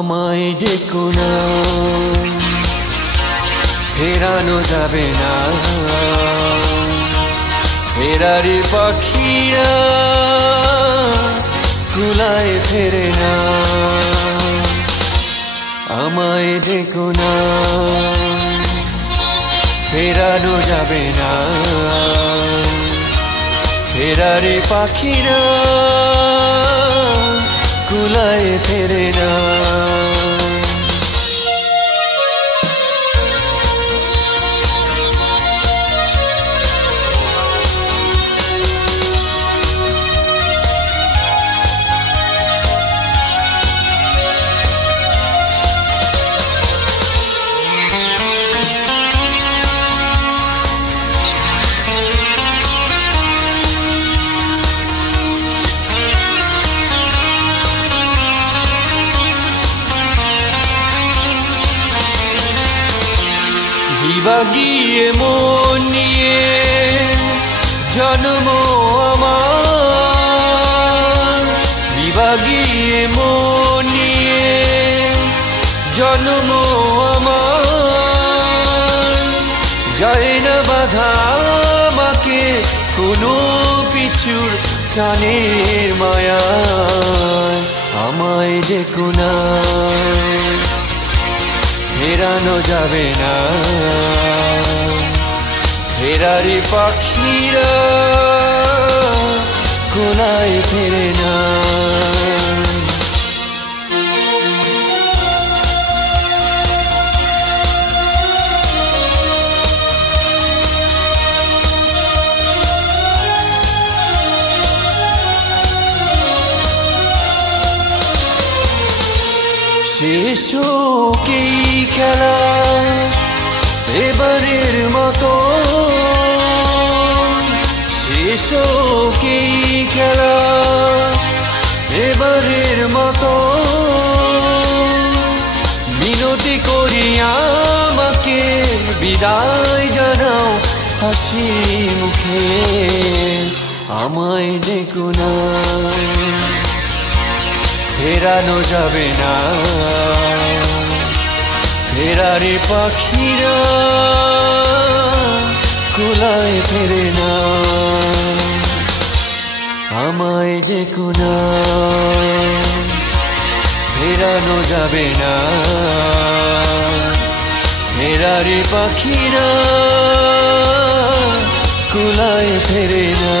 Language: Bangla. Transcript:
আমায় ডেকো না, ফেরানো যাবে না। ফেরারি পাখিরা কুলায় ফেরে না। আমায় ডেকো না, ফেরানো যাবে না। ফেরারি পাখিরা কুলায় ফেরে না। বিভাগিয়ে মন নিয়ে জন্ম আমার, বিভাগিয়ে মন নিয়ে জন্ম আমার। যায় না বাধা আমাকে কোনো পিছুর টানের মায়া। আমায় ডেকো না, ফেরানো যাবে না। ফেরারি পাখিরা কোলায় ফেরে না। শেষ হোক এই খেলা এবারের মতো, শেষ হোক এই খেলা এবারের মতো। মিনতি করি আমাকে বিদায় জানাও হাসি মুখে। আমায় ডেকো না, ফেরানো যাবে না। ফেরারি পাখিরা কুলায় ফেরে না। আমায় ডেকো না, ফেরানো যাবে না। ফেরারি পাখিরা কুলায় ফেরে না।